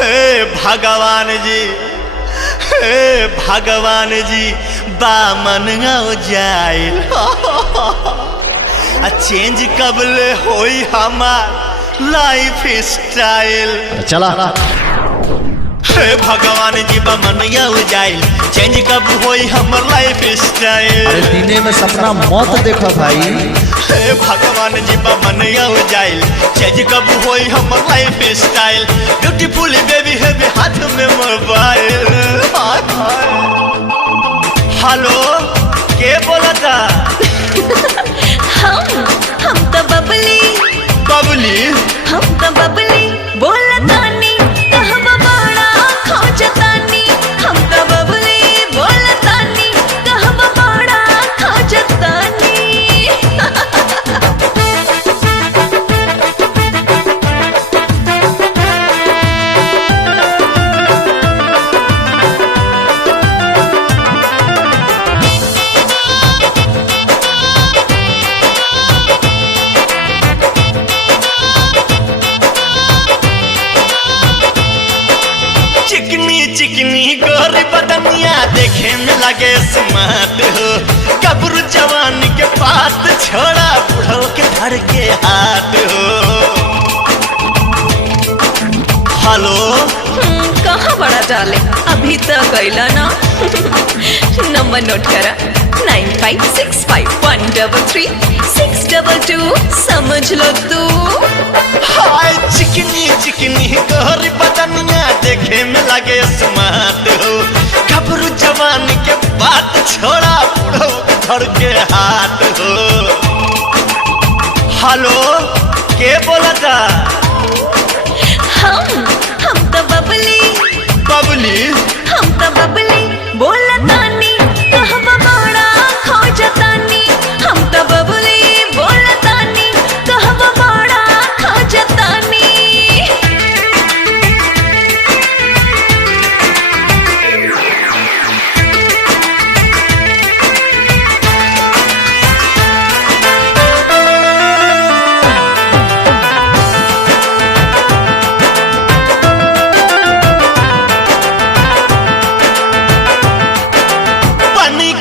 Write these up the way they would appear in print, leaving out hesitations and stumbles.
हे भगवान जी, हे भगवान जी, बामन हो जाइल चेंज कबले होई हमार लाइफ स्टाइल। चला हे भगवान जी, बामन हो जाइल चेंज कब होई हमर लाइफ स्टाइल। अरे दिने में सपना मत देखो भाई। हे भगवान जी, बामन हो जाइल चेंज कब होई हमर लाइफ स्टाइल। ब्यूटीफुल बेबी है हाथ में मोबाइल। हेलो, के बोला था? हम तो बबली। बबली? हम तो बबली बोला तानी कहवा बड़ा खोजतानी। हम तो बबली बोला तानी कहवा बड़ा खोजतानी। चिकनी चिकनी गोरी बदनिया देखे में लगे स्मार्ट हो। कब्र जवान के बात छोड़ा बुढ़ो के धर के हाथ हो। हेलो, कहाँ बड़ा डाले अभी तक गईला ना। नंबर नोट करा 9565133622 समझ लो तू। हाय चिकनी चिकनी गोरी बदनिया देखे में लगे स्मार्ट हो। कब्र जवान के बात छोड़ा बुढ़ो के धर के हाथ हो। हेलो, के बोला था? हम तो बबली। बबली? हम तो बबली बोला तानी कहवा बड़ा खोजतानी। हम तो बबली बोला तानी कहवा बड़ा खोजतानी।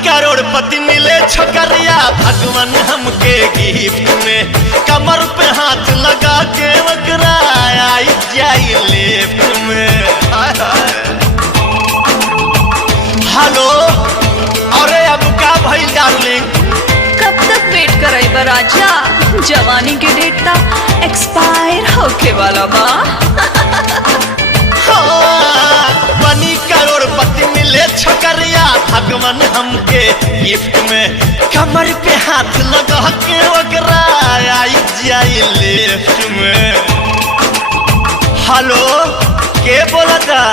करोड़पति मिले छोकरिया भगवान हमके गिफ्ट में। कमर पे हाथ लगा के वकरा आई जाई लेफ्ट में। हेलो, अरे अब का भइल डार्लिंग? कब तक वेट कराई बा राजा? जवानी के डेट ता एक्सपायर होके वाला बा। बनी करोड़पति मिले छोकरिया भगवान हमके गिफ्ट में। कमर पे हाथ लगा के वकरा आई जाई लेफ्ट में। हेलो, के बोला था?